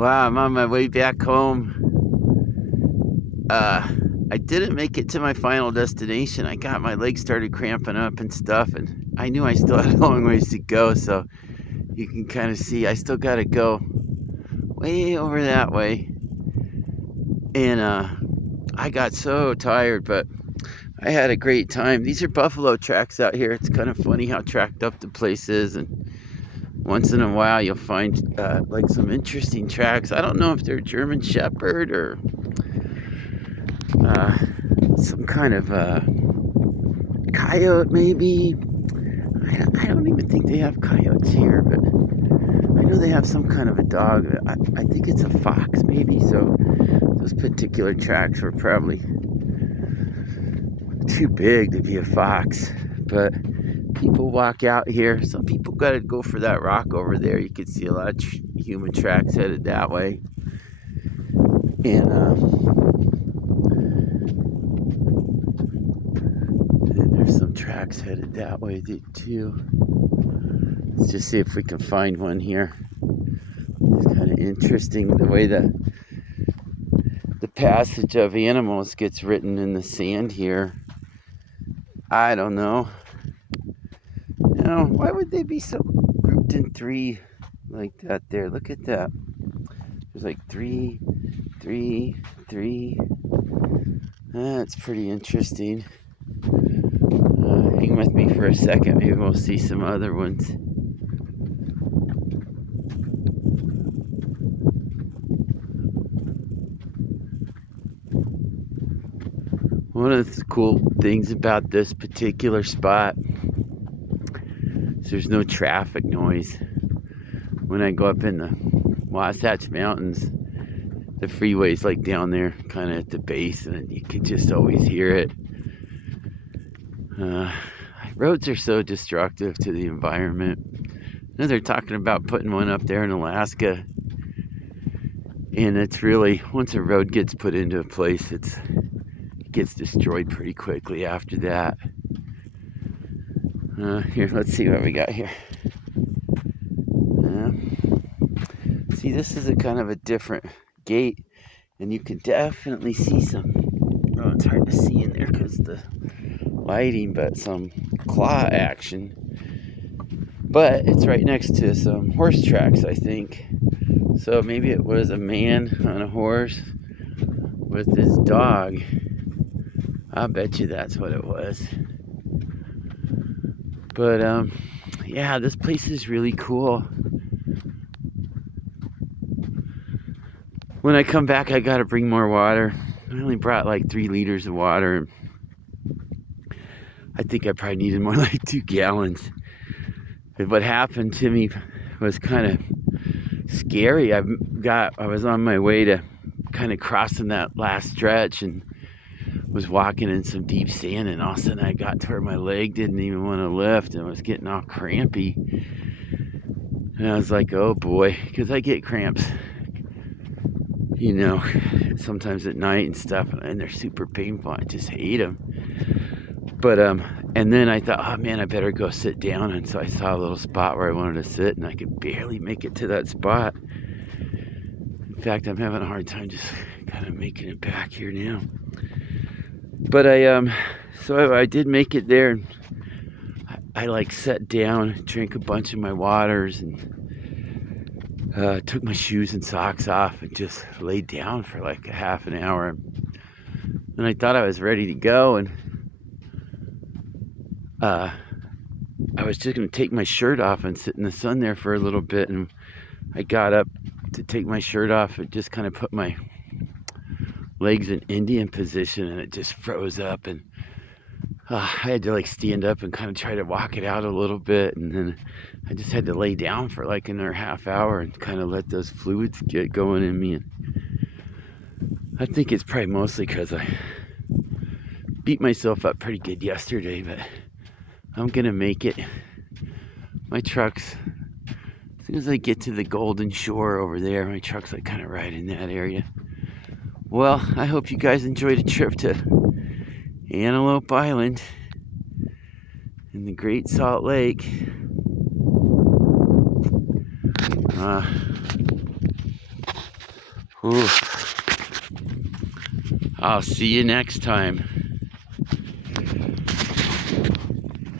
Wow, I'm on my way back home. I didn't make it to my final destination. I got my legs started cramping up and stuff, and I knew I still had a long ways to go, so you can kind of see I still got to go way over that way. And I got so tired, but I had a great time. These are buffalo tracks out here. It's kind of funny how tracked up the place is, and once in a while you'll find like some interesting tracks. I don't know if they're German Shepherd or some kind of coyote maybe. I don't even think they have coyotes here, but I know they have some kind of a dog. I think it's a fox maybe, so those particular tracks were probably too big to be a fox. But people walk out here. Some people got to go for that rock over there. You can see a lot of human tracks headed that way. And there's some tracks headed that way too. Let's just see if we can find one here. It's kind of interesting the way the passage of animals gets written in the sand here. I don't know. You know, why would they be so grouped in three like that there? Look at that. There's like three. That's pretty interesting. Hang with me for a second. Maybe we'll see some other ones. One of the cool things about this particular spot is there's no traffic noise. When I go up in the Wasatch Mountains, the freeway's like down there kind of at the base, and you can just always hear it. Roads are so destructive to the environment. I know they're talking about putting one up there in Alaska, and it's really, once a road gets put into a place, it gets destroyed pretty quickly after that. Here, let's see what we got here. See, this is a kind of a different gate, and you can definitely see some, oh, it's hard to see in there because the lighting, but some claw action. But it's right next to some horse tracks, I think. So maybe it was a man on a horse with his dog. I'll bet you that's what it was. But yeah, this place is really cool. When I come back, I gotta bring more water. I only brought like 3 liters of water. I think I probably needed more like 2 gallons. And what happened to me was kind of scary. I was on my way to kind of crossing that last stretch and was walking in some deep sand, and all of a sudden I got to where my leg didn't even want to lift and was getting all crampy. And I was like, oh boy, because I get cramps, you know, sometimes at night and stuff, and they're super painful. I just hate them. But and then I thought, oh man, I better go sit down. And so I saw a little spot where I wanted to sit, and I could barely make it to that spot. In fact, I'm having a hard time just kind of making it back here now. But so I did make it there. I like sat down, drank a bunch of my waters, and took my shoes and socks off and just laid down for like a half an hour. And I thought I was ready to go, and I was just going to take my shirt off and sit in the sun there for a little bit. And I got up to take my shirt off and just kind of put my legs in Indian position, and it just froze up, and I had to like stand up and kind of try to walk it out a little bit, and then I just had to lay down for like another half hour and kind of let those fluids get going in me. And I think it's probably mostly because I beat myself up pretty good yesterday, but I'm gonna make it. My truck's, as soon as I get to the Golden Shore over there, my truck's like kind of right in that area. Well, I hope you guys enjoyed a trip to Antelope Island in the Great Salt Lake. Whew. I'll see you next time.